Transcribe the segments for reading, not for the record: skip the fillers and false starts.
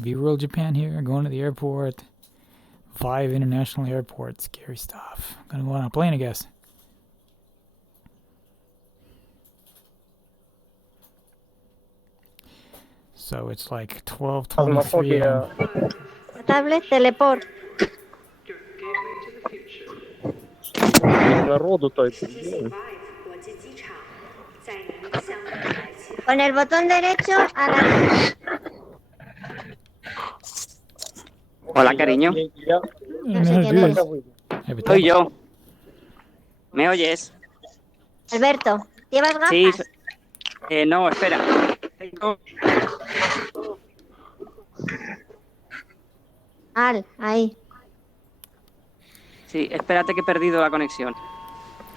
VWorld Japan here, going to the airport. Vive International Airport, scary stuff. I'm gonna go on a plane, I guess. So it's like 12:23 a.m. Tablet teleport. Con el botón derecho agarra. Hola, cariño. No sé quién es. Soy yo. ¿Me oyes? Alberto, ¿llevas gafas? Sí. No, espera. Ahí. Sí, espérate que he perdido la conexión.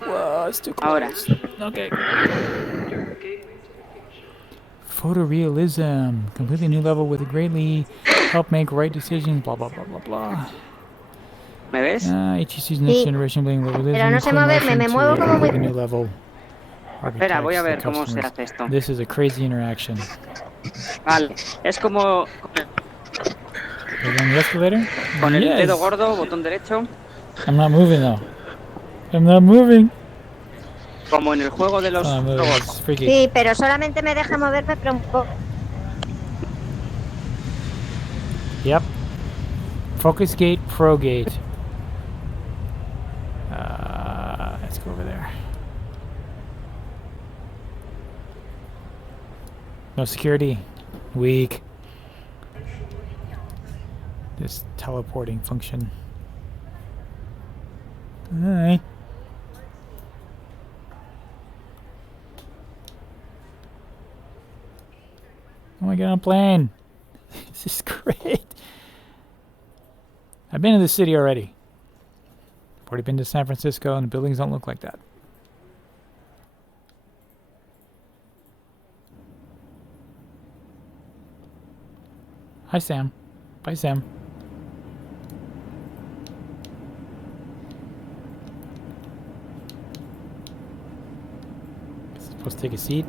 Wow, it's too close. Ahora. Okay. Photorealism, completely new level with a greatly help make right decisions. Blah blah blah blah blah. ¿Me ves? HTC's next generation bling realism. Pero no sé moverme, me muevo como muy. New level. Espera, voy a ver cómo se hace esto. This is a crazy interaction. Vale, es como On the escalator? con el dedo gordo, botón derecho. I'm not moving though. I'm not moving. Como en el juego de los robots. Sí, pero solamente me deja moverme, pero un poco. Yep. Focus gate, pro gate. Let's go over there. No security. Weak. This teleporting function. Alright. Oh, I get on a plane. This is great. I've been to the city already. I've already been to San Francisco, and the buildings don't look like that. Hi, Sam. Bye, Sam. Guess I'm supposed to take a seat.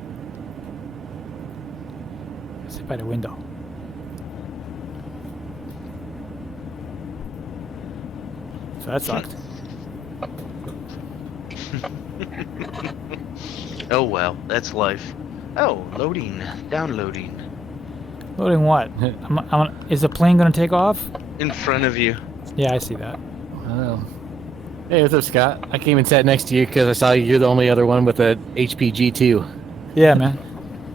Sit by the window. So that sucked. Oh well, that's life. Oh, loading, downloading. Loading what? Is the plane going to take off? In front of you. Yeah, I see that. Oh. Hey, what's up, Scott? I came and sat next to you because I saw you're the only other one with a HP G2. Yeah, man.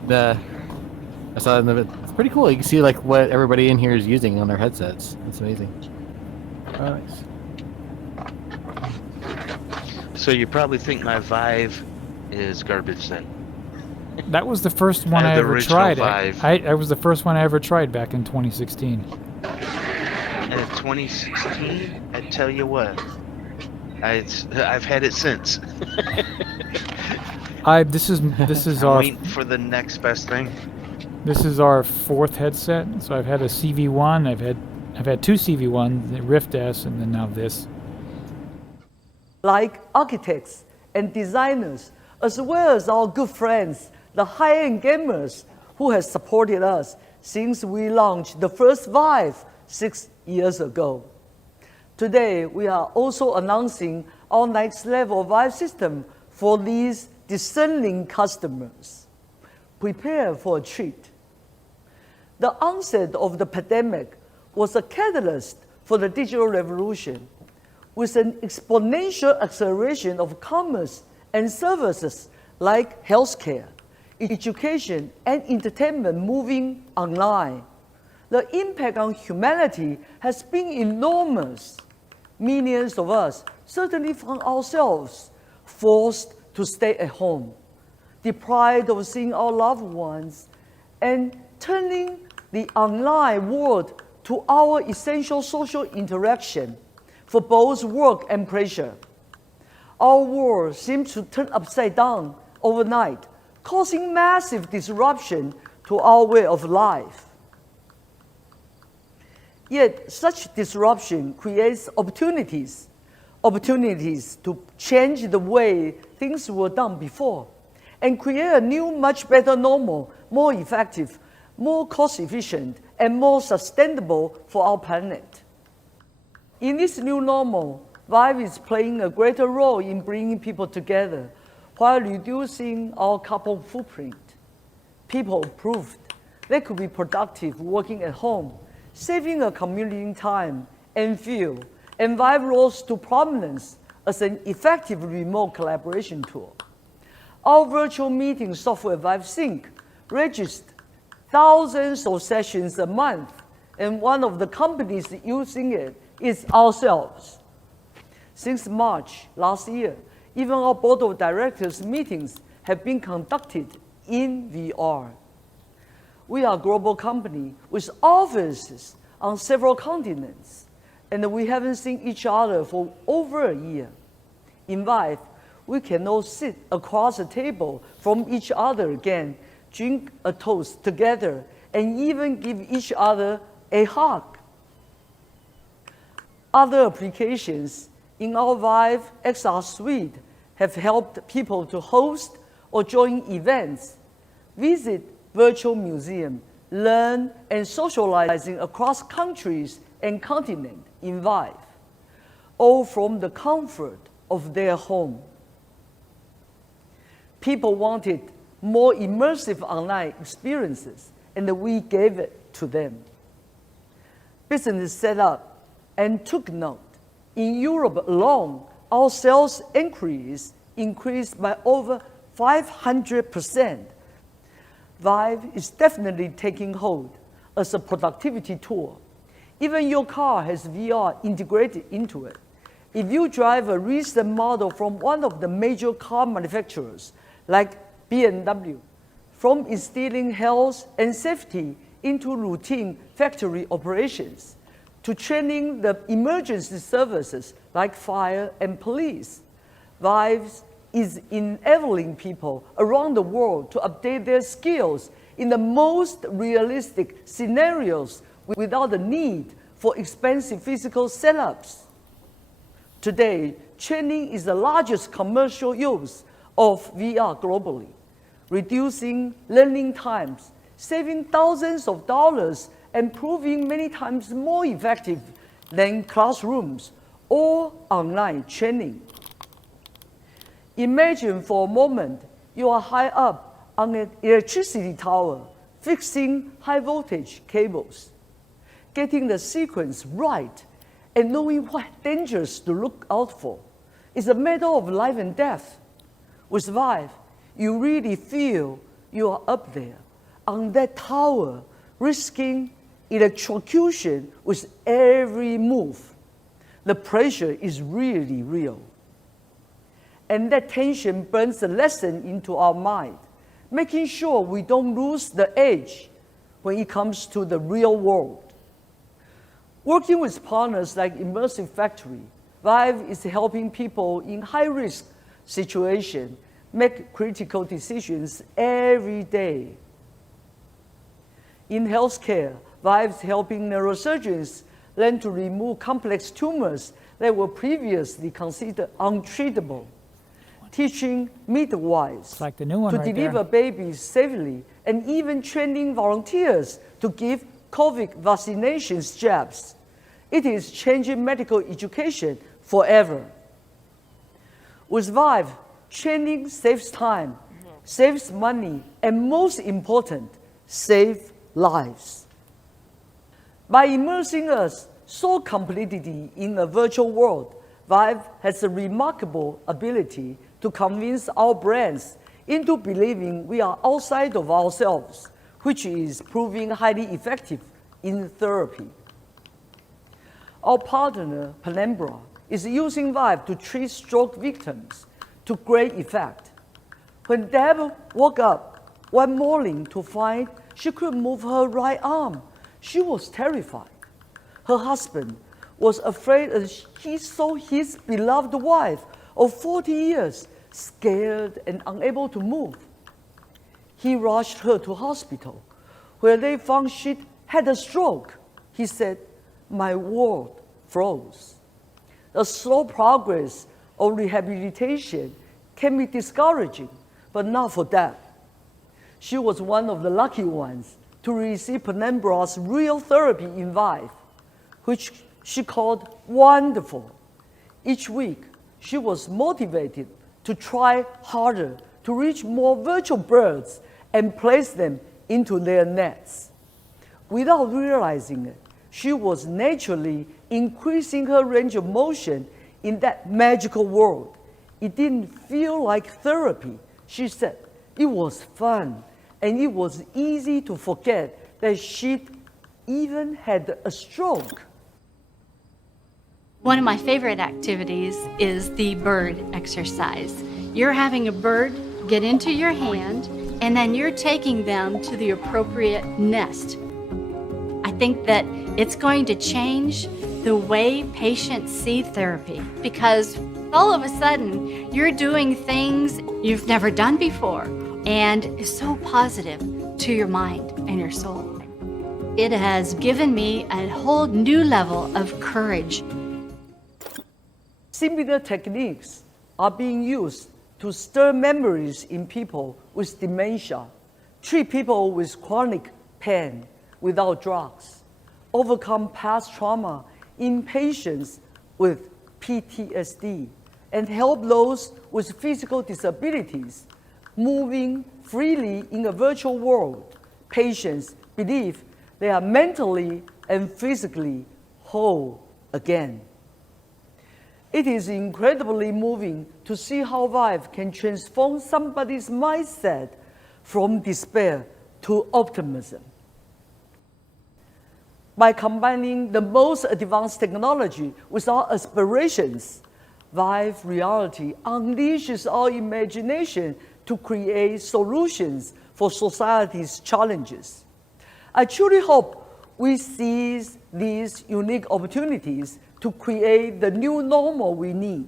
I saw it. It's pretty cool. You can see like what everybody in here is using on their headsets. It's amazing. Oh, nice. So you probably think my Vive is garbage then. That was the first one I ever tried. I was the first one I ever tried back in 2016. And in 2016, I tell you what, I've had it since. This is I'm our waiting for the next best thing. This is our fourth headset. So I've had a CV1. I've had two CV1s, the Rift S, and then now this. Like architects and designers, as well as our good friends, the high-end gamers who have supported us since we launched the first Vive 6 years ago. Today, we are also announcing our next level Vive system for these discerning customers. Prepare for a treat. The onset of the pandemic was a catalyst for the digital revolution, with an exponential acceleration of commerce and services like healthcare, education, and entertainment moving online. The impact on humanity has been enormous. Millions of us certainly found ourselves forced to stay at home, deprived of seeing our loved ones, and turning the online world to our essential social interaction for both work and pleasure. Our world seems to turn upside down overnight, causing massive disruption to our way of life. Yet such disruption creates opportunities. opportunities to change the way things were done before and create a new, much better normal, more effective, more cost-efficient, and more sustainable for our planet. In this new normal, Vive is playing a greater role in bringing people together while reducing our carbon footprint. People proved they could be productive working at home, saving a commuting time and fuel, and Vive rose to prominence as an effective remote collaboration tool. Our virtual meeting software Vive Sync registers thousands of sessions a month, and one of the companies using it is ourselves. Since March last year, even our board of directors meetings have been conducted in VR. We are a global company with offices on several continents, and we haven't seen each other for over a year. In Vive, we can all sit across the table from each other again, drink a toast together, and even give each other a hug. Other applications in our Vive XR suite have helped people to host or join events, visit virtual museums, learn and socializing across countries and continents in Vive, all from the comfort of their home. People wanted more immersive online experiences, and we gave it to them. Business set up and took note. In Europe alone, our sales inquiries increased by over 500%. Vive is definitely taking hold as a productivity tool. Even your car has VR integrated into it. If you drive a recent model from one of the major car manufacturers, like BMW, from instilling health and safety into routine factory operations, to training the emergency services like fire and police, Vive is enabling people around the world to update their skills in the most realistic scenarios without the need for expensive physical setups. Today, training is the largest commercial use of VR globally, reducing learning times, saving thousands of dollars, and proving many times more effective than classrooms or online training. Imagine for a moment you are high up on an electricity tower fixing high voltage cables. Getting the sequence right and knowing what dangers to look out for is a matter of life and death. With Vive, you really feel you are up there on that tower, risking electrocution with every move. The pressure is really real. And that tension burns a lesson into our mind, making sure we don't lose the edge when it comes to the real world. Working with partners like Immersive Factory, Vive is helping people in high-risk situations make critical decisions every day. In healthcare, Vive is helping neurosurgeons learn to remove complex tumors that were previously considered untreatable, teaching midwives like the new one to right deliver there. babies safely, and even training volunteers to give COVID vaccinations jabs. It is changing medical education forever. With Vive, training saves time, saves money, and most important, saves lives. By immersing us so completely in a virtual world, Vive has a remarkable ability to convince our brains into believing we are outside of ourselves, which is proving highly effective in therapy. Our partner, Penumbra, is using Vive to treat stroke victims to great effect. When Deb woke up one morning to find she couldn't move her right arm, she was terrified. Her husband was afraid as he saw his beloved wife of 40 years scared and unable to move. He rushed her to hospital, where they found she had a stroke. He said, "My world froze." The slow progress of rehabilitation can be discouraging, but not for that. She was one of the lucky ones to receive Penumbra's real therapy in Vive, which she called wonderful. Each week, she was motivated to try harder to reach more virtual birds and place them into their nets. Without realizing it, she was naturally increasing her range of motion in that magical world. It didn't feel like therapy, she said. It was fun, and it was easy to forget that she'd even had a stroke. One of my favorite activities is the bird exercise. You're having a bird get into your hand, and then you're taking them to the appropriate nest. I think that it's going to change the way patients see therapy, because all of a sudden you're doing things you've never done before, and it's so positive to your mind and your soul. It has given me a whole new level of courage. Similar techniques are being used to stir memories in people with dementia, treat people with chronic pain without drugs, overcome past trauma in patients with PTSD, and help those with physical disabilities. Moving freely in a virtual world, patients believe they are mentally and physically whole again. It is incredibly moving to see how Vive can transform somebody's mindset from despair to optimism. By combining the most advanced technology with our aspirations, Vive Reality unleashes our imagination to create solutions for society's challenges. I truly hope we seize these unique opportunities to create the new normal we need,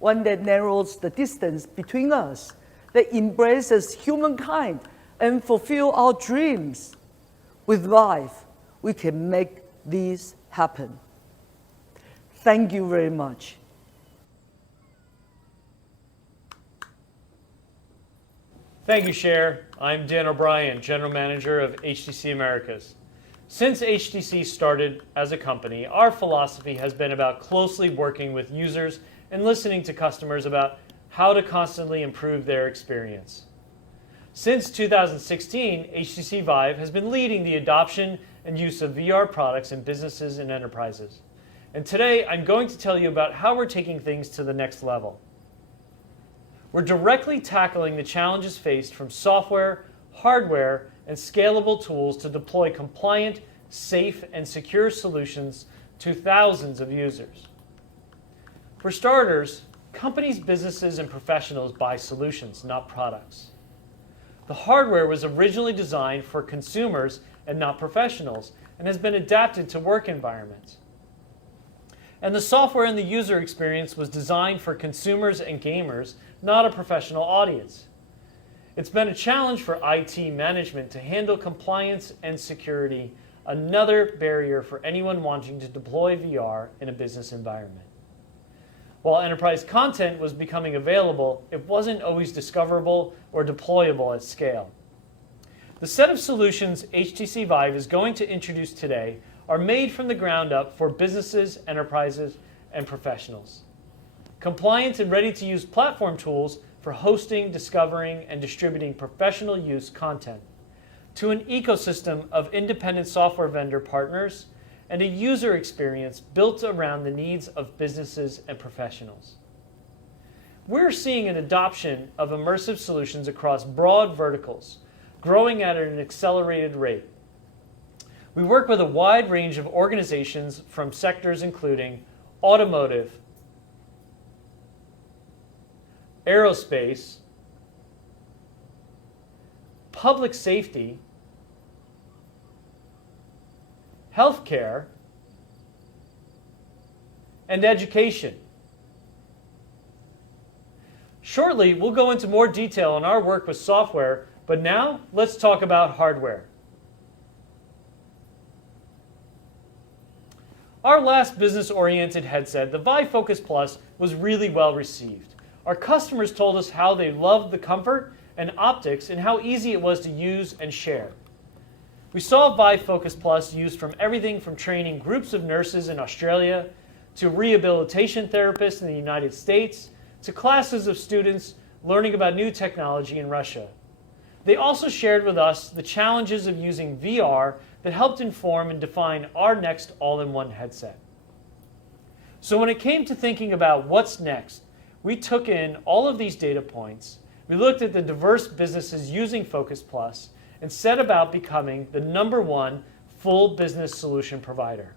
one that narrows the distance between us, that embraces humankind and fulfills our dreams. With Vive, we can make this happen. Thank you very much. Thank you, Cher. I'm Dan O'Brien, General Manager of HTC Americas. Since HTC started as a company, our philosophy has been about closely working with users and listening to customers about how to constantly improve their experience. Since 2016, HTC Vive has been leading the adoption and use of VR products in businesses and enterprises. And today, I'm going to tell you about how we're taking things to the next level. We're directly tackling the challenges faced from software, hardware, and scalable tools to deploy compliant, safe, and secure solutions to thousands of users. For starters, companies, businesses, and professionals buy solutions, not products. The hardware was originally designed for consumers and not professionals, and has been adapted to work environments. And the software and the user experience was designed for consumers and gamers, not a professional audience. It's been a challenge for IT management to handle compliance and security, another barrier for anyone wanting to deploy VR in a business environment. While enterprise content was becoming available, it wasn't always discoverable or deployable at scale. The set of solutions HTC Vive is going to introduce today are made from the ground up for businesses, enterprises, and professionals. Compliant and ready-to-use platform tools for hosting, discovering, and distributing professional use content, to an ecosystem of independent software vendor partners, and a user experience built around the needs of businesses and professionals. We're seeing an adoption of immersive solutions across broad verticals, growing at an accelerated rate. We work with a wide range of organizations from sectors including automotive, aerospace, public safety, healthcare, and education. Shortly, we'll go into more detail on our work with software, but now let's talk about hardware. Our last business-oriented headset, the Vive Focus Plus, was really well received. Our customers told us how they loved the comfort and optics and how easy it was to use and share. We saw Vive Focus Plus used from everything from training groups of nurses in Australia, to rehabilitation therapists in the United States, to classes of students learning about new technology in Russia. They also shared with us the challenges of using VR that helped inform and define our next all-in-one headset. So when it came to thinking about what's next, we took in all of these data points, we looked at the diverse businesses using Focus Plus, and set about becoming the #1 full business solution provider.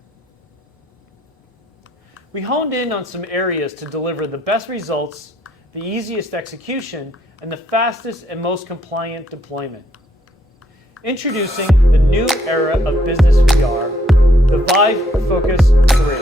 We honed in on some areas to deliver the best results, the easiest execution, and the fastest and most compliant deployment. Introducing the new era of business VR, the Vive Focus 3.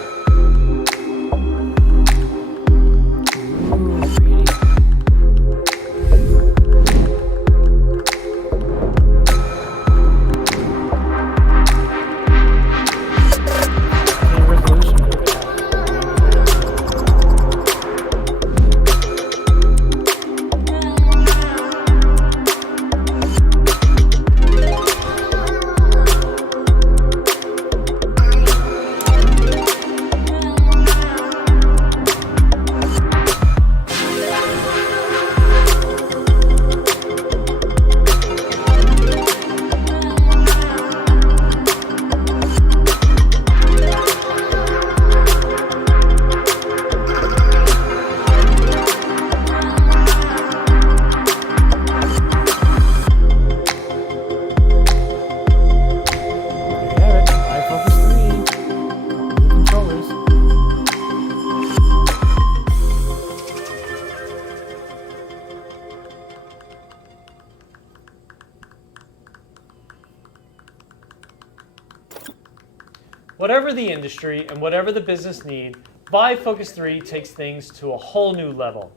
Whatever the industry and whatever the business need, Vive Focus 3 takes things to a whole new level.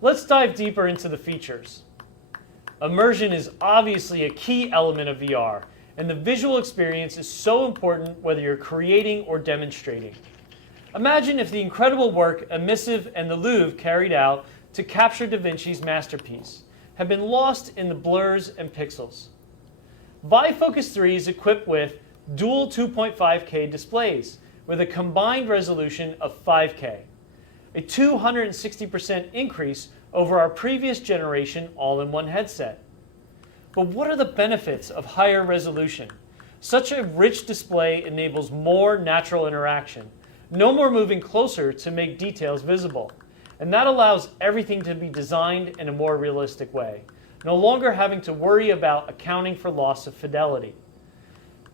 Let's dive deeper into the features. Immersion is obviously a key element of VR, and the visual experience is so important whether you're creating or demonstrating. Imagine if the incredible work Emissive and the Louvre carried out to capture Da Vinci's masterpiece had been lost in the blurs and pixels. Vive Focus 3 is equipped with dual 2.5K displays with a combined resolution of 5K, a 260% increase over our previous generation all-in-one headset. But what are the benefits of higher resolution? Such a rich display enables more natural interaction, no more moving closer to make details visible, and that allows everything to be designed in a more realistic way, no longer having to worry about accounting for loss of fidelity.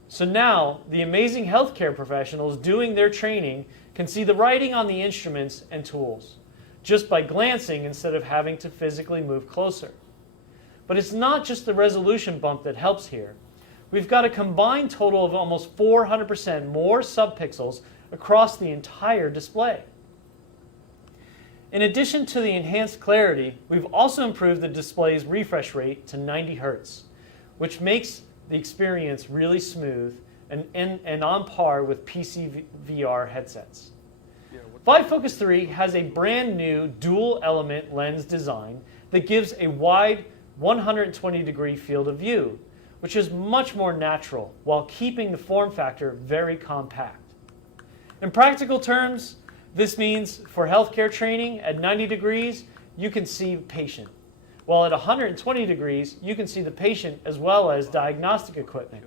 So now, the amazing healthcare professionals doing their training can see the writing on the instruments and tools, just by glancing instead of having to physically move closer. But it's not just the resolution bump that helps here. We've got a combined total of almost 400% more subpixels across the entire display. In addition to the enhanced clarity, we've also improved the display's refresh rate to 90 Hz, which makes the experience really smooth and on par with PCVR headsets. Vive Focus 3 has a brand new dual element lens design that gives a wide 120-degree field of view, which is much more natural while keeping the form factor very compact. In practical terms, this means for healthcare training at 90 degrees, you can see the patient, while at 120 degrees, you can see the patient as well as diagnostic equipment.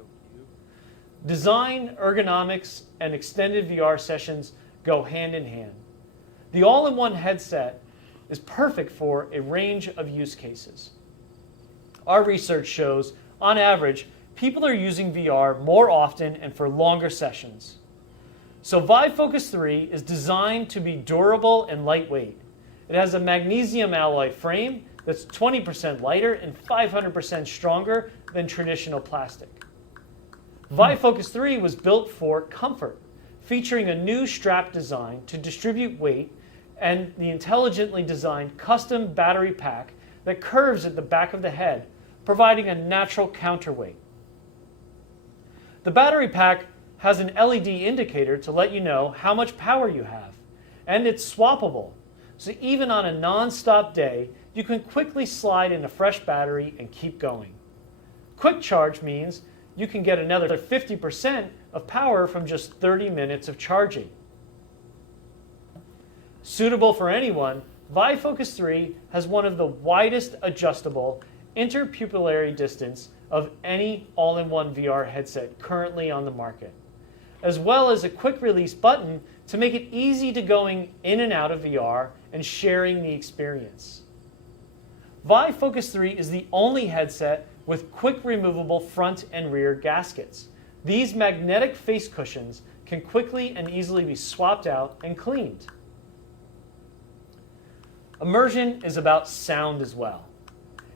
Design, ergonomics, and extended VR sessions go hand in hand. The all-in-one headset is perfect for a range of use cases. Our research shows, on average, people are using VR more often and for longer sessions. So Vive Focus 3 is designed to be durable and lightweight. It has a magnesium alloy frame that's 20% lighter and 500% stronger than traditional plastic. Vive Focus 3 was built for comfort, featuring a new strap design to distribute weight and the intelligently designed custom battery pack that curves at the back of the head, providing a natural counterweight. The battery pack has an LED indicator to let you know how much power you have, and it's swappable. So even on a non-stop day, you can quickly slide in a fresh battery and keep going. Quick charge means you can get another 50% of power from just 30 minutes of charging. Suitable for anyone, Vive Focus 3 has one of the widest adjustable interpupillary distance of any all-in-one VR headset currently on the market, as well as a quick release button to make it easy to going in and out of VR and sharing the experience. Vive Focus 3 is the only headset with quick removable front and rear gaskets. These magnetic face cushions can quickly and easily be swapped out and cleaned. Immersion is about sound as well.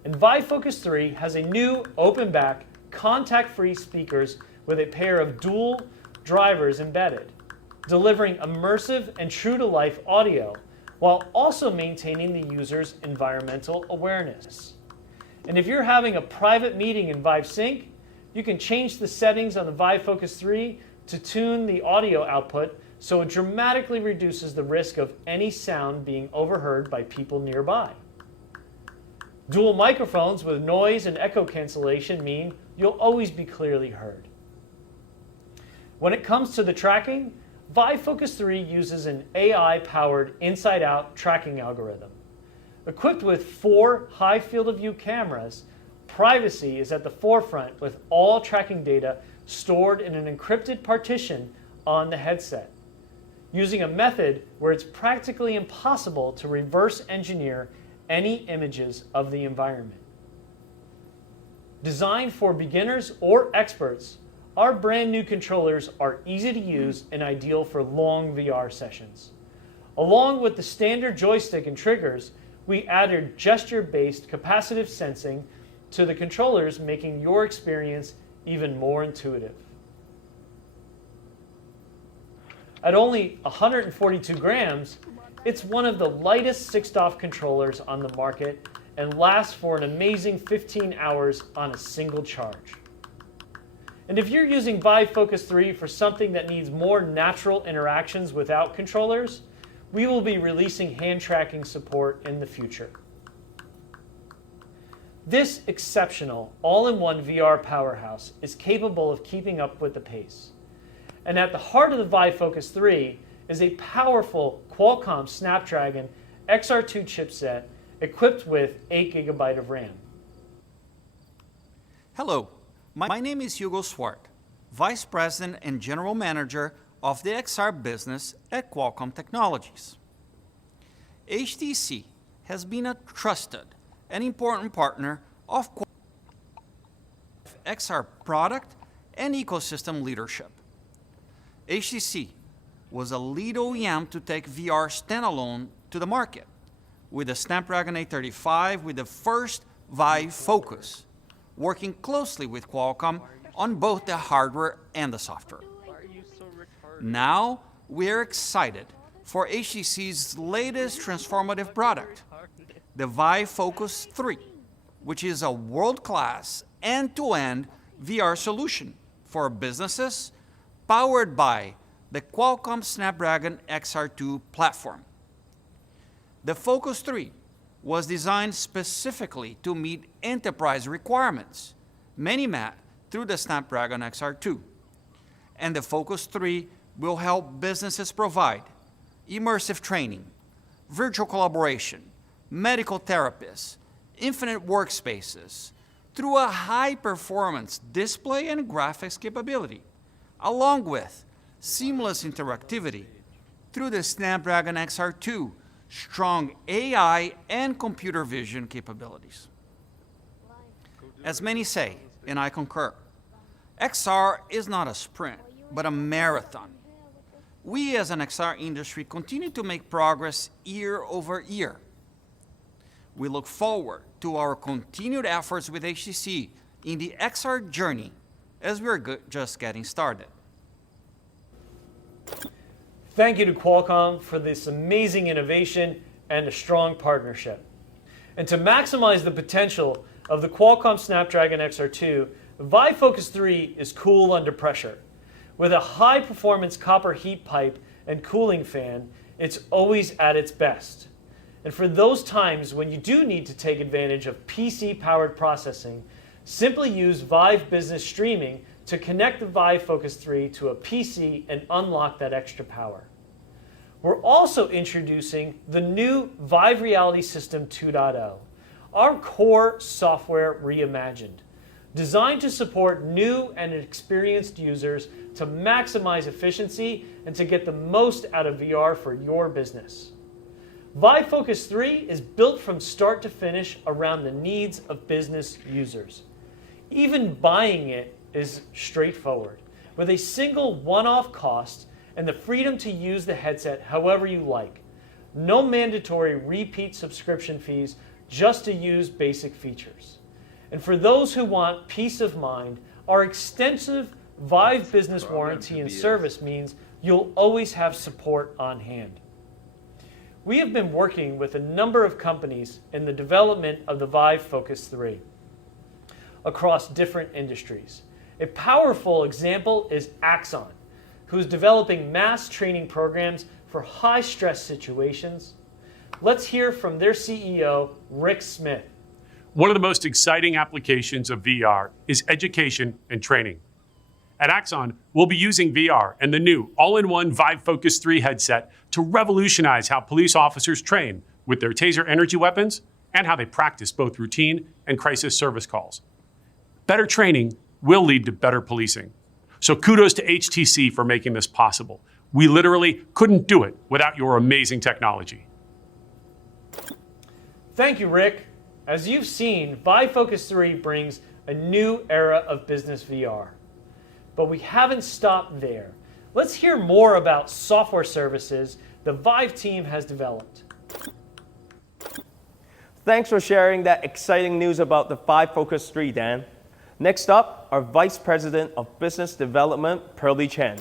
And Vive Focus 3 has a new open-back, contact-free speakers with a pair of dual drivers embedded, delivering immersive and true-to-life audio while also maintaining the user's environmental awareness. And if you're having a private meeting in Vive Sync, you can change the settings on the Vive Focus 3 to tune the audio output so it dramatically reduces the risk of any sound being overheard by people nearby. Dual microphones with noise and echo cancellation mean you'll always be clearly heard. When it comes to the tracking, Vive Focus 3 uses an AI-powered inside-out tracking algorithm. Equipped with 4 high field of view cameras, privacy is at the forefront with all tracking data stored in an encrypted partition on the headset, using a method where it's practically impossible to reverse engineer any images of the environment. Designed for beginners or experts, our brand new controllers are easy to use and ideal for long VR sessions. Along with the standard joystick and triggers, we added gesture-based capacitive sensing to the controllers, making your experience even more intuitive. At only 142 grams, it's one of the lightest 6-DoF controllers on the market and lasts for an amazing 15 hours on a single charge. And if you're using Vive Focus 3 for something that needs more natural interactions without controllers, we will be releasing hand tracking support in the future. This exceptional all-in-one VR powerhouse is capable of keeping up with the pace. And at the heart of the Vive Focus 3 is a powerful Qualcomm Snapdragon XR2 chipset equipped with 8 GB of RAM. Hello, my name is Hugo Swart, Vice President and General Manager of the XR business at Qualcomm Technologies. HTC has been a trusted and important partner of XR product and ecosystem leadership. HTC was a lead OEM to take VR standalone to the market with the Snapdragon 835 with the first Vive Focus, working closely with Qualcomm on both the hardware and the software. Now we're excited for HTC's latest transformative product, the Vive Focus 3, which is a world-class end-to-end VR solution for businesses powered by the Qualcomm Snapdragon XR2 platform. The Focus 3 was designed specifically to meet enterprise requirements, many met through the Snapdragon XR2. And the Focus 3 will help businesses provide immersive training, virtual collaboration, medical therapists, infinite workspaces through a high-performance display and graphics capability, along with seamless interactivity through the Snapdragon XR2 strong AI and computer vision capabilities. As many say, and I concur, XR is not a sprint, but a marathon. We as an XR industry continue to make progress year over year. We look forward to our continued efforts with HTC in the XR journey as we're just getting started. Thank you to Qualcomm for this amazing innovation and a strong partnership. And to maximize the potential of the Qualcomm Snapdragon XR2, Vive Focus 3 is cool under pressure. With a high-performance copper heat pipe and cooling fan, it's always at its best. And for those times when you do need to take advantage of PC-powered processing, simply use Vive Business Streaming to connect the Vive Focus 3 to a PC and unlock that extra power. We're also introducing the new Vive Reality System 2.0, our core software reimagined, designed to support new and experienced users to maximize efficiency and to get the most out of VR for your business. Vive Focus 3 is built from start to finish around the needs of business users. Even buying it is straightforward, with a single one-off cost and the freedom to use the headset however you like. No mandatory repeat subscription fees, just to use basic features. And for those who want peace of mind, our extensive Vive business warranty and service means you'll always have support on hand. We have been working with a number of companies in the development of the Vive Focus 3 across different industries. A powerful example is Axon, who's developing mass training programs for high-stress situations. Let's hear from their CEO, Rick Smith. One of the most exciting applications of VR is education and training. At Axon, we'll be using VR and the new all-in-one Vive Focus 3 headset to revolutionize how police officers train with their taser energy weapons and how they practice both routine and crisis service calls. Better training will lead to better policing. So kudos to HTC for making this possible. We literally couldn't do it without your amazing technology. Thank you, Rick. As you've seen, Vive Focus 3 brings a new era of business VR. But we haven't stopped there. Let's hear more about software services the Vive team has developed. Thanks for sharing that exciting news about the Vive Focus 3, Dan. Next up, our Vice President of Business Development, Pearly Chen.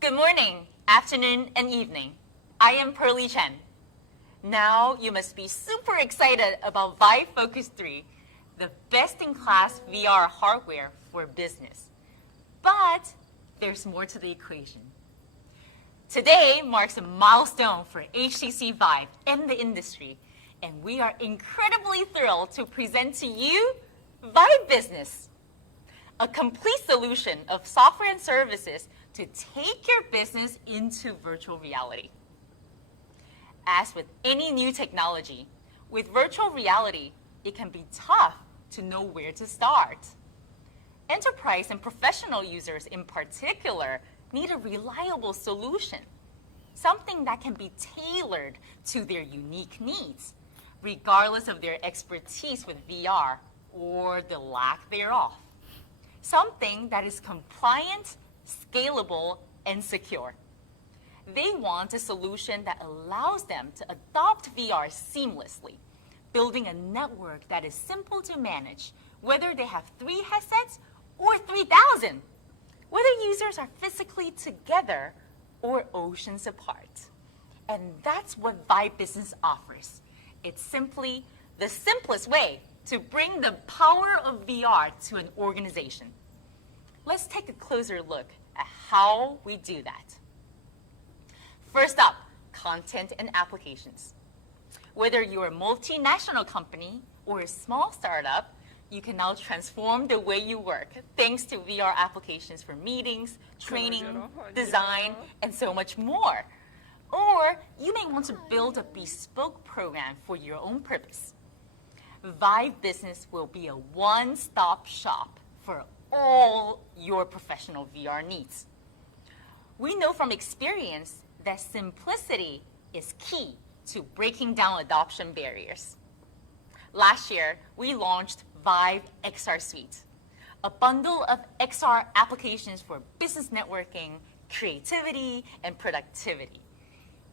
Good morning, afternoon, and evening. I am Pearly Chen. Now you must be super excited about Vive Focus 3, the best-in-class VR hardware for business. But there's more to the equation. Today marks a milestone for HTC Vive and the industry, and we are incredibly thrilled to present to you Vive Business, a complete solution of software and services to take your business into virtual reality. As with any new technology, with virtual reality, it can be tough to know where to start. Enterprise and professional users in particular need a reliable solution, something that can be tailored to their unique needs, regardless of their expertise with VR or the lack thereof. Something that is compliant, scalable, and secure. They want a solution that allows them to adopt VR seamlessly, building a network that is simple to manage, whether they have 3 headsets or 3,000, whether users are physically together or oceans apart. And that's what Vive Business offers. It's simply the simplest way to bring the power of VR to an organization. Let's take a closer look at how we do that. First up, content and applications. Whether you're a multinational company or a small startup, you can now transform the way you work thanks to VR applications for meetings, training, design, and so much more. Or you may want to build a bespoke program for your own purpose. Vive Business will be a one-stop shop for all your professional VR needs. We know from experience that simplicity is key to breaking down adoption barriers. Last year, we launched Vive XR Suite, a bundle of XR applications for business networking, creativity, and productivity.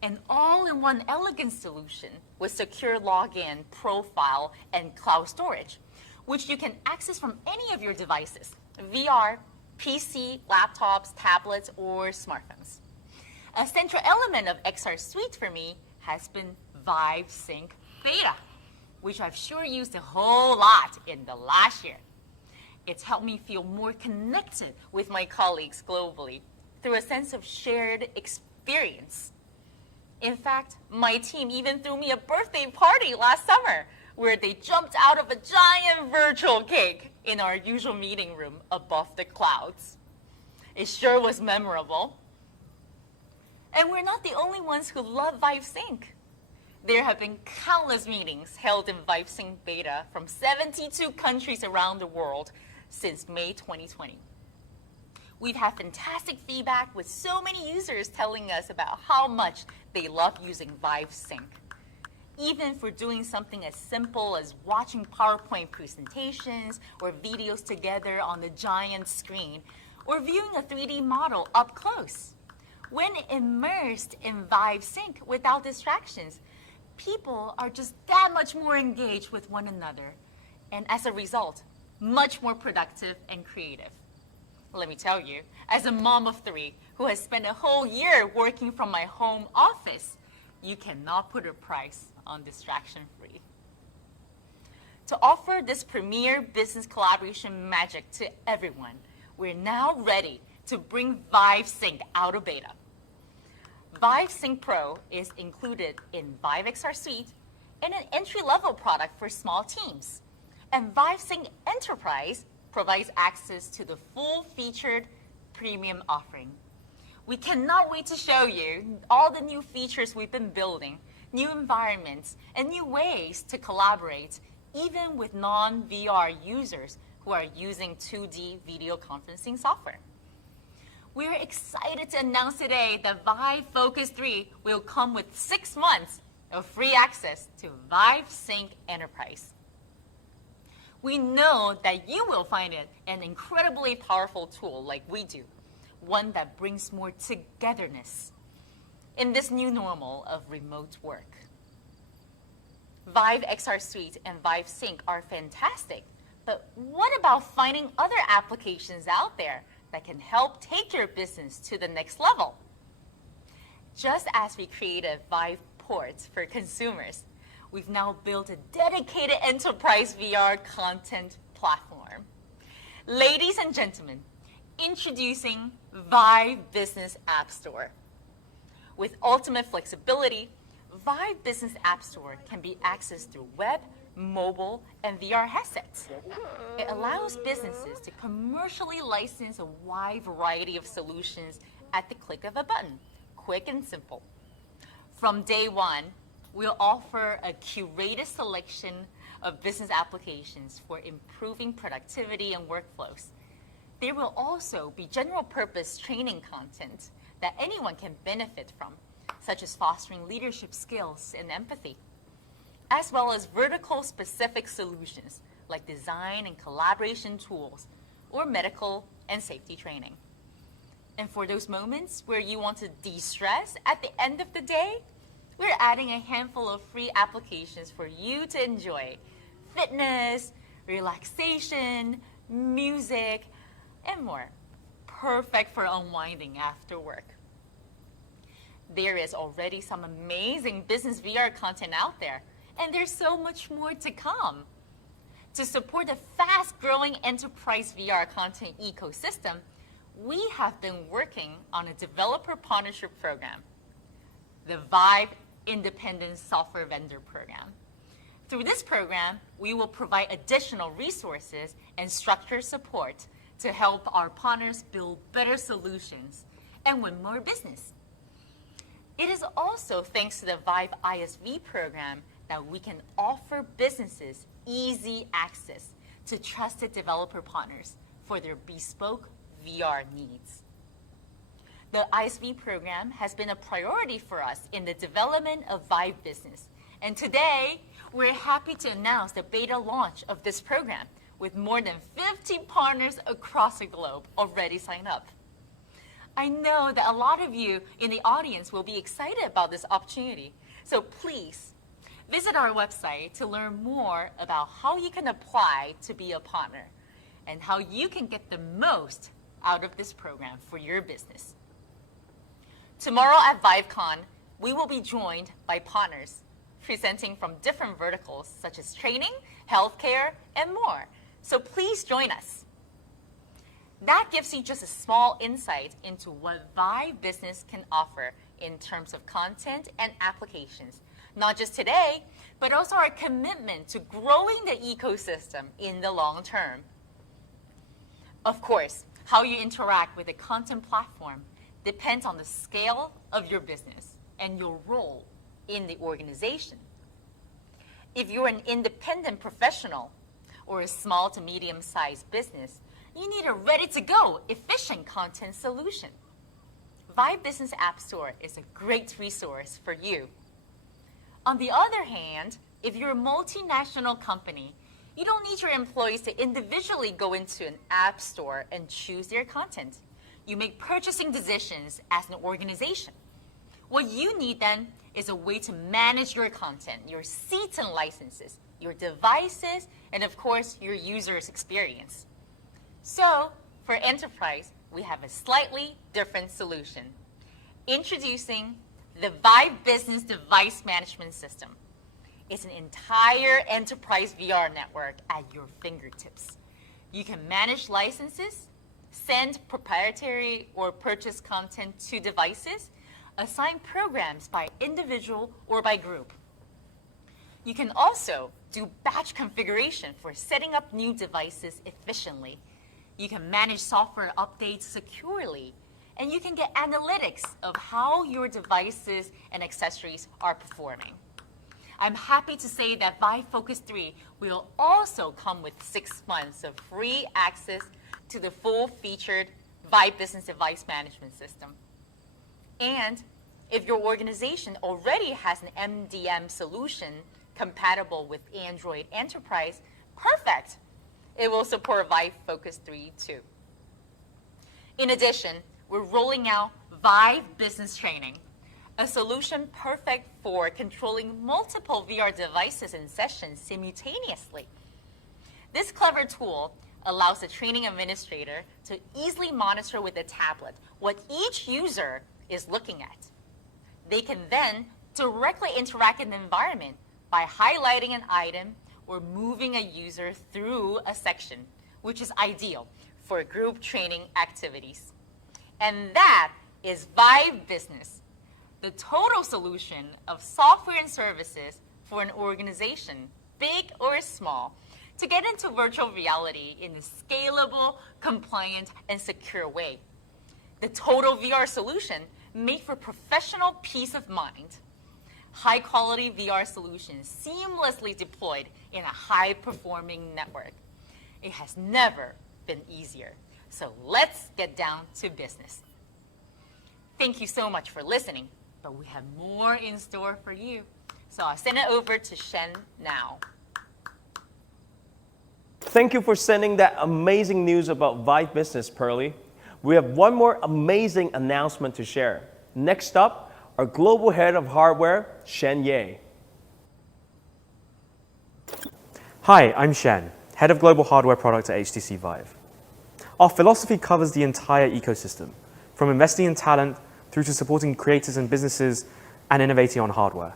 An all-in-one elegant solution with secure login, profile, and cloud storage, which you can access from any of your devices, VR, PC, laptops, tablets, or smartphones. A central element of XR Suite for me has been Vive Sync Beta, which I've sure used a whole lot in the last year. It's helped me feel more connected with my colleagues globally through a sense of shared experience. In fact, my team even threw me a birthday party last summer where they jumped out of a giant virtual cake in our usual meeting room above the clouds. It sure was memorable. And we're not the only ones who love ViveSync. There have been countless meetings held in ViveSync beta from 72 countries around the world since May 2020. We've had fantastic feedback with so many users telling us about how much they love using ViveSync. Even for doing something as simple as watching PowerPoint presentations or videos together on the giant screen, or viewing a 3D model up close. When immersed in ViveSync without distractions, people are just that much more engaged with one another, and as a result, much more productive and creative. Let me tell you, as a mom of 3 who has spent a whole year working from my home office, you cannot put a price on distraction-free. To offer this premier business collaboration magic to everyone, we're now ready to bring ViveSync out of beta. ViveSync Pro is included in ViveXR Suite and an entry-level product for small teams. And ViveSync Enterprise provides access to the full-featured premium offering. We cannot wait to show you all the new features we've been building, new environments, and new ways to collaborate, even with non-VR users who are using 2D video conferencing software. We're excited to announce today that Vive Focus 3 will come with 6 months of free access to ViveSync Enterprise. We know that you will find it an incredibly powerful tool like we do, one that brings more togetherness in this new normal of remote work. Vive XR Suite and ViveSync are fantastic, but what about finding other applications out there that can help take your business to the next level? Just as we created Vive Ports for consumers, we've now built a dedicated enterprise VR content platform. Ladies and gentlemen, introducing Vive Business App Store. With ultimate flexibility, Vive Business App Store can be accessed through web, mobile, and VR headsets. It allows businesses to commercially license a wide variety of solutions at the click of a button, quick and simple. From day one, we'll offer a curated selection of business applications for improving productivity and workflows. There will also be general purpose training content that anyone can benefit from, such as fostering leadership skills and empathy, as well as vertical specific solutions like design and collaboration tools or medical and safety training. And for those moments where you want to de-stress at the end of the day, we're adding a handful of free applications for you to enjoy: fitness, relaxation, music, and more. Perfect for unwinding after work. There is already some amazing business VR content out there, and there's so much more to come. To support the fast-growing enterprise VR content ecosystem, we have been working on a developer partnership program, the Vive Independent Software Vendor Program. Through this program, we will provide additional resources and structured support to help our partners build better solutions and win more business. It is also thanks to the Vive ISV program that we can offer businesses easy access to trusted developer partners for their bespoke VR needs. The ISV program has been a priority for us in the development of Vive Business. And today, we're happy to announce the beta launch of this program with more than 50 partners across the globe already signed up. I know that a lot of you in the audience will be excited about this opportunity. So please visit our website to learn more about how you can apply to be a partner and how you can get the most out of this program for your business. Tomorrow at ViveCon, we will be joined by partners presenting from different verticals such as training, healthcare, and more. So please join us. That gives you just a small insight into what Vive Business can offer in terms of content and applications, not just today, but also our commitment to growing the ecosystem in the long term. Of course, how you interact with the content platform depends on the scale of your business and your role in the organization. If you're an independent professional or a small to medium-sized business, you need a ready-to-go, efficient content solution. Vive Business App Store is a great resource for you. On the other hand, if you're a multinational company, you don't need your employees to individually go into an app store and choose their content. You make purchasing decisions as an organization. What you need then is a way to manage your content, your seats and licenses, your devices, and of course, your user's experience. So, for enterprise, we have a slightly different solution. Introducing the Vive Business Device Management System. It's an entire enterprise VR network at your fingertips. You can manage licenses, send proprietary or purchase content to devices, assign programs by individual or by group. You can also do batch configuration for setting up new devices efficiently. You can manage software updates securely, and you can get analytics of how your devices and accessories are performing. I'm happy to say that Vive Focus 3 will also come with 6 months of free access to the full-featured Vive Business Device Management System. And if your organization already has an MDM solution compatible with Android Enterprise, perfect! It will support Vive Focus 3 too. In addition, we're rolling out Vive Business Training, a solution perfect for controlling multiple VR devices and sessions simultaneously. This clever tool allows the training administrator to easily monitor with a tablet what each user is looking at. They can then directly interact in the environment by highlighting an item or moving a user through a section, which is ideal for group training activities. And that is Vive Business, the total solution of software and services for an organization, big or small, to get into virtual reality in a scalable, compliant, and secure way. The total VR solution made for professional peace of mind. High-quality VR solutions seamlessly deployed in a high-performing network. It has never been easier. So let's get down to business. Thank you so much for listening, but we have more in store for you. So I'll send it over to Shen now. Thank you for sending that amazing news about Vive Business, Pearly. We have one more amazing announcement to share. Next up, our Global Head of Hardware, Shen Ye. Hi, I'm Shen, Head of Global Hardware Products at HTC Vive. Our philosophy covers the entire ecosystem, from investing in talent through to supporting creators and businesses and innovating on hardware.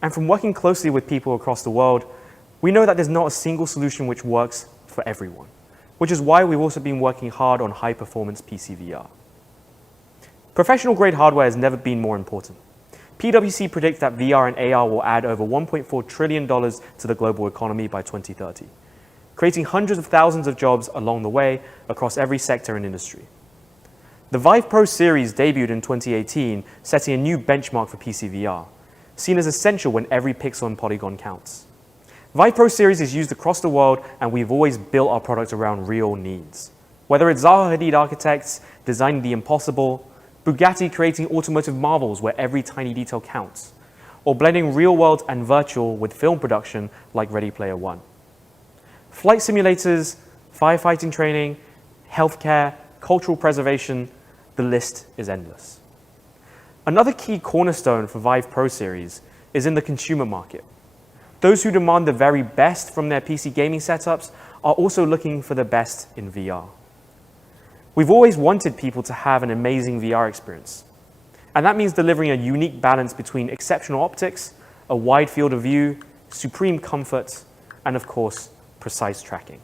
And from working closely with people across the world, we know that there's not a single solution which works for everyone, which is why we've also been working hard on high-performance PCVR. Professional-grade hardware has never been more important. PwC predicts that VR and AR will add over $1.4 trillion to the global economy by 2030, creating hundreds of thousands of jobs along the way across every sector and industry. The Vive Pro series debuted in 2018, setting a new benchmark for PCVR, seen as essential when every pixel and polygon counts. Vive Pro series is used across the world, and we've always built our products around real needs. Whether it's Zaha Hadid architects designing the impossible, Bugatti creating automotive marvels where every tiny detail counts, or blending real world and virtual with film production like Ready Player One. Flight simulators, firefighting training, healthcare, cultural preservation, the list is endless. Another key cornerstone for Vive Pro series is in the consumer market. Those who demand the very best from their PC gaming setups are also looking for the best in VR. We've always wanted people to have an amazing VR experience, and that means delivering a unique balance between exceptional optics, a wide field of view, supreme comfort, and of course, precise tracking.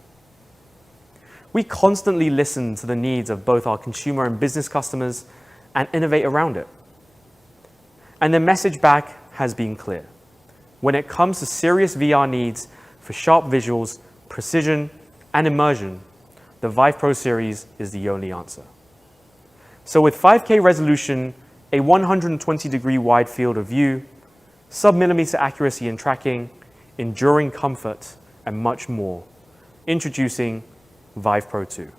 We constantly listen to the needs of both our consumer and business customers and innovate around it. And the message back has been clear. When it comes to serious VR needs for sharp visuals, precision, and immersion, the Vive Pro series is the only answer. So with 5K resolution, a 120-degree wide field of view, sub-millimeter accuracy in tracking, enduring comfort, and much more, introducing Vive Pro 2.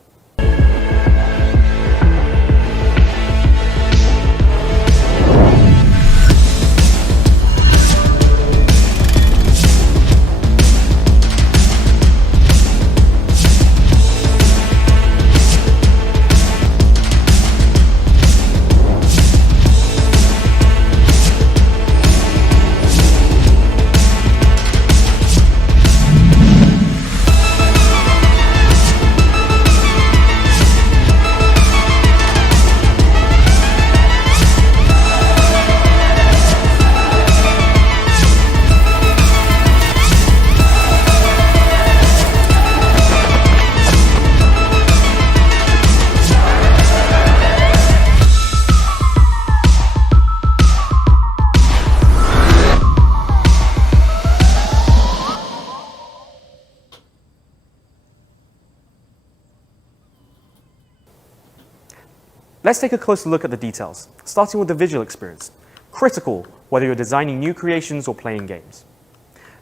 Let's take a closer look at the details, starting with the visual experience, critical whether you're designing new creations or playing games.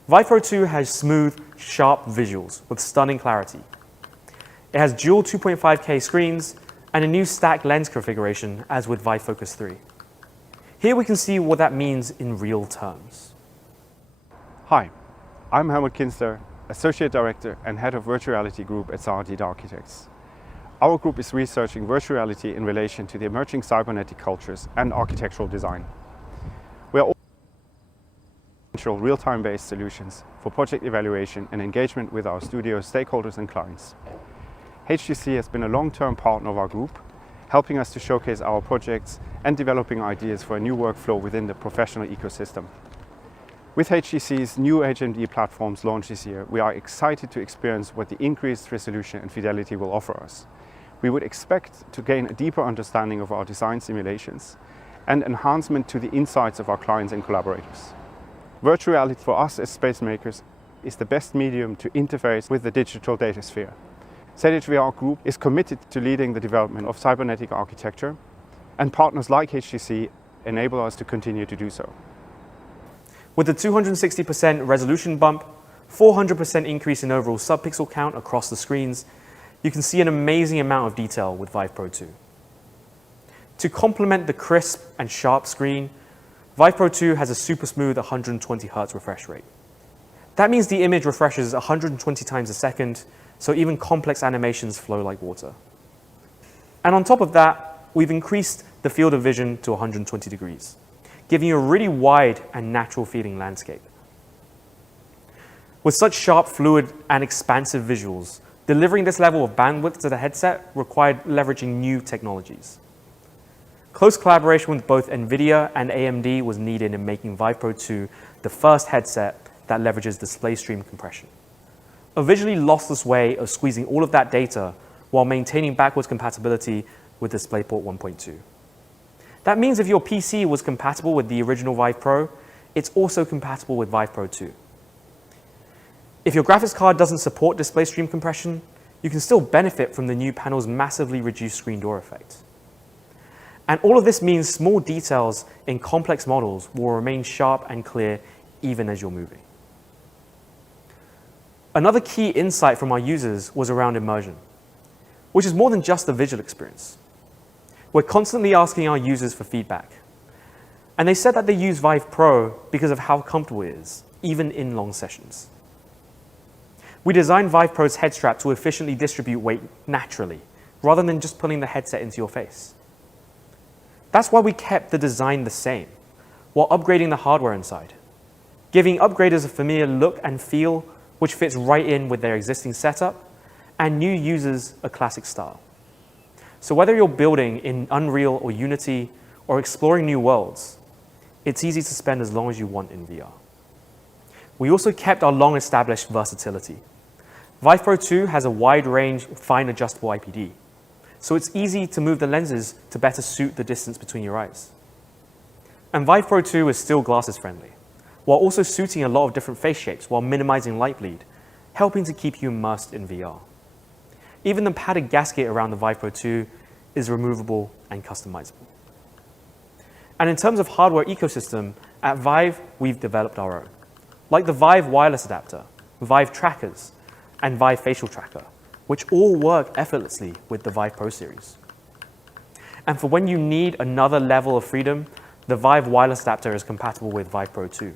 Vive Pro 2 has smooth, sharp visuals with stunning clarity. It has dual 2.5K screens and a new stacked lens configuration as with Vive Focus 3. Here we can see what that means in real terms. Hi, I'm Helmut Kinster, Associate Director and Head of Virtual Reality Group at Sardi Architects. Our group is researching virtual reality in relation to the emerging cybernetic cultures and architectural design. We are also real-time based solutions for project evaluation and engagement with our studio stakeholders and clients. HTC has been a long-term partner of our group, helping us to showcase our projects and developing ideas for a new workflow within the professional ecosystem. With HTC's new HMD platforms launched this year, we are excited to experience what the increased resolution and fidelity will offer us. We would expect to gain a deeper understanding of our design simulations and enhancement to the insights of our clients and collaborators. Virtual reality for us as space makers is the best medium to interface with the digital data sphere. ZHVR Group is committed to leading the development of cybernetic architecture, and partners like HTC enable us to continue to do so. With a 260% resolution bump, 400% increase in overall subpixel count across the screens, you can see an amazing amount of detail with Vive Pro 2. To complement the crisp and sharp screen, Vive Pro 2 has a super smooth 120 Hz refresh rate. That means the image refreshes 120 times a second, so even complex animations flow like water. And on top of that, we've increased the field of vision to 120 degrees, giving you a really wide and natural feeling landscape. With such sharp, fluid, and expansive visuals, delivering this level of bandwidth to the headset required leveraging new technologies. Close collaboration with both NVIDIA and AMD was needed in making Vive Pro 2 the first headset that leverages display stream compression, a visually lossless way of squeezing all of that data while maintaining backwards compatibility with DisplayPort 1.2. That means if your PC was compatible with the original Vive Pro, it's also compatible with Vive Pro 2. If your graphics card doesn't support display stream compression, you can still benefit from the new panel's massively reduced screen door effect. And all of this means small details in complex models will remain sharp and clear even as you're moving. Another key insight from our users was around immersion, which is more than just the visual experience. We're constantly asking our users for feedback. And they said that they use Vive Pro because of how comfortable it is, even in long sessions. We designed Vive Pro's head strap to efficiently distribute weight naturally, rather than just putting the headset into your face. That's why we kept the design the same, while upgrading the hardware inside, giving upgraders a familiar look and feel which fits right in with their existing setup, and new users a classic style. So whether you're building in Unreal or Unity, or exploring new worlds, it's easy to spend as long as you want in VR. We also kept our long-established versatility. Vive Pro 2 has a wide range fine adjustable IPD, so it's easy to move the lenses to better suit the distance between your eyes. And Vive Pro 2 is still glasses friendly, while also suiting a lot of different face shapes while minimizing light bleed, helping to keep you immersed in VR. Even the padded gasket around the Vive Pro 2 is removable and customizable. And in terms of hardware ecosystem, at Vive, we've developed our own, like the Vive wireless adapter, Vive trackers, and Vive facial tracker, which all work effortlessly with the Vive Pro series. And for when you need another level of freedom, the Vive wireless adapter is compatible with Vive Pro 2.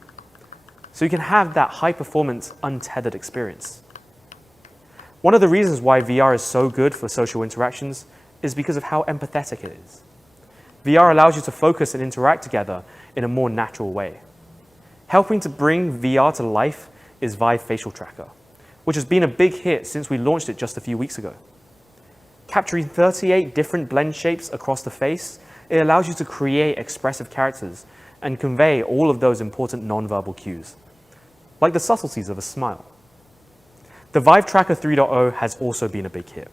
So you can have that high-performance, untethered experience. One of the reasons why VR is so good for social interactions is because of how empathetic it is. VR allows you to focus and interact together in a more natural way. Helping to bring VR to life is Vive Facial Tracker, which has been a big hit since we launched it just a few weeks ago. Capturing 38 different blend shapes across the face, it allows you to create expressive characters and convey all of those important non-verbal cues, like the subtleties of a smile. The Vive Tracker 3.0 has also been a big hit.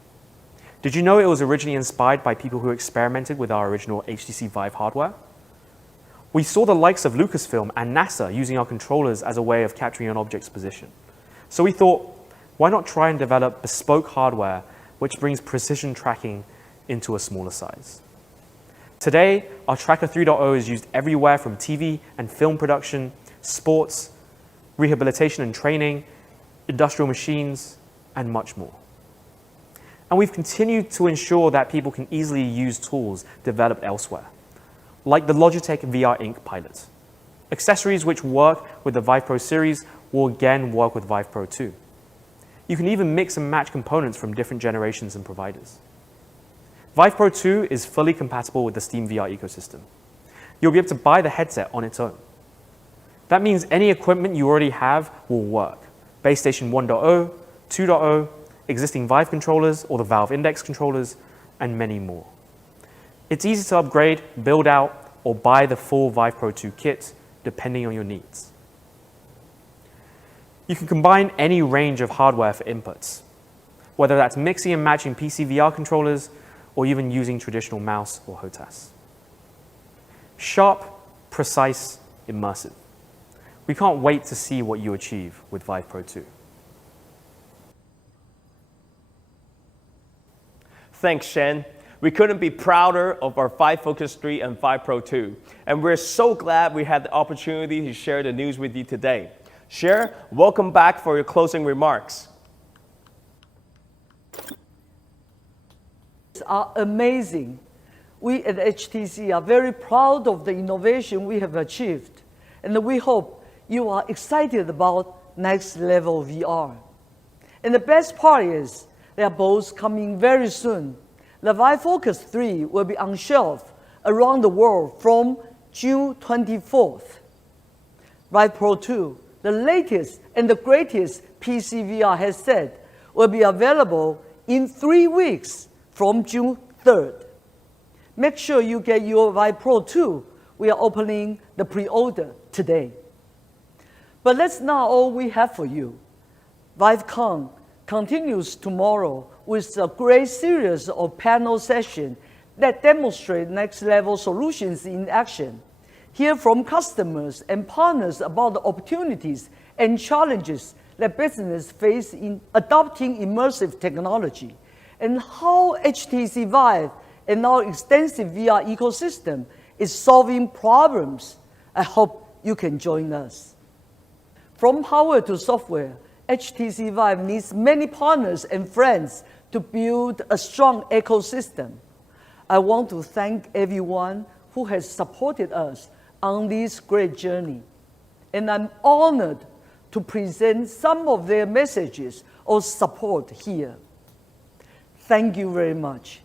Did you know it was originally inspired by people who experimented with our original HTC Vive hardware? We saw the likes of Lucasfilm and NASA using our controllers as a way of capturing an object's position. So we thought, why not try and develop bespoke hardware which brings precision tracking into a smaller size? Today, our Tracker 3.0 is used everywhere from TV and film production, sports, rehabilitation and training, industrial machines, and much more. And we've continued to ensure that people can easily use tools developed elsewhere, like the Logitech VR Ink Pilot. Accessories which work with the Vive Pro series will again work with Vive Pro 2. You can even mix and match components from different generations and providers. Vive Pro 2 is fully compatible with the Steam VR ecosystem. You'll be able to buy the headset on its own. That means any equipment you already have will work. Base Station 1.0, 2.0, existing Vive controllers or the Valve Index controllers, and many more. It's easy to upgrade, build out, or buy the full Vive Pro 2 kit, depending on your needs. You can combine any range of hardware for inputs, whether that's mixing and matching PCVR controllers or even using traditional mouse or HOTAS. Sharp, precise, immersive. We can't wait to see what you achieve with Vive Pro 2. Thanks, Shen. We couldn't be prouder of our Vive Focus 3 and Vive Pro 2, and we're so glad we had the opportunity to share the news with you today. Cher, welcome back for your closing remarks. Are amazing. We at HTC are very proud of the innovation we have achieved, and we hope you are excited about next level VR. And the best part is, they are both coming very soon. The Vive Focus 3 will be on shelf around the world from June 24th. Vive Pro 2, the latest and the greatest PCVR headset, will be available in 3 weeks from June 3rd. Make sure you get your Vive Pro 2. We are opening the pre-order today. But that's not all we have for you. ViveCon continues tomorrow with a great series of panel sessions that demonstrate next-level solutions in action. Hear from customers and partners about the opportunities and challenges that business face in adopting immersive technology, and how HTC Vive and our extensive VR ecosystem is solving problems. I hope you can join us. From hardware to software, HTC Vive needs many partners and friends to build a strong ecosystem. I want to thank everyone who has supported us on this great journey, and I'm honored to present some of their messages of support here. Thank you very much.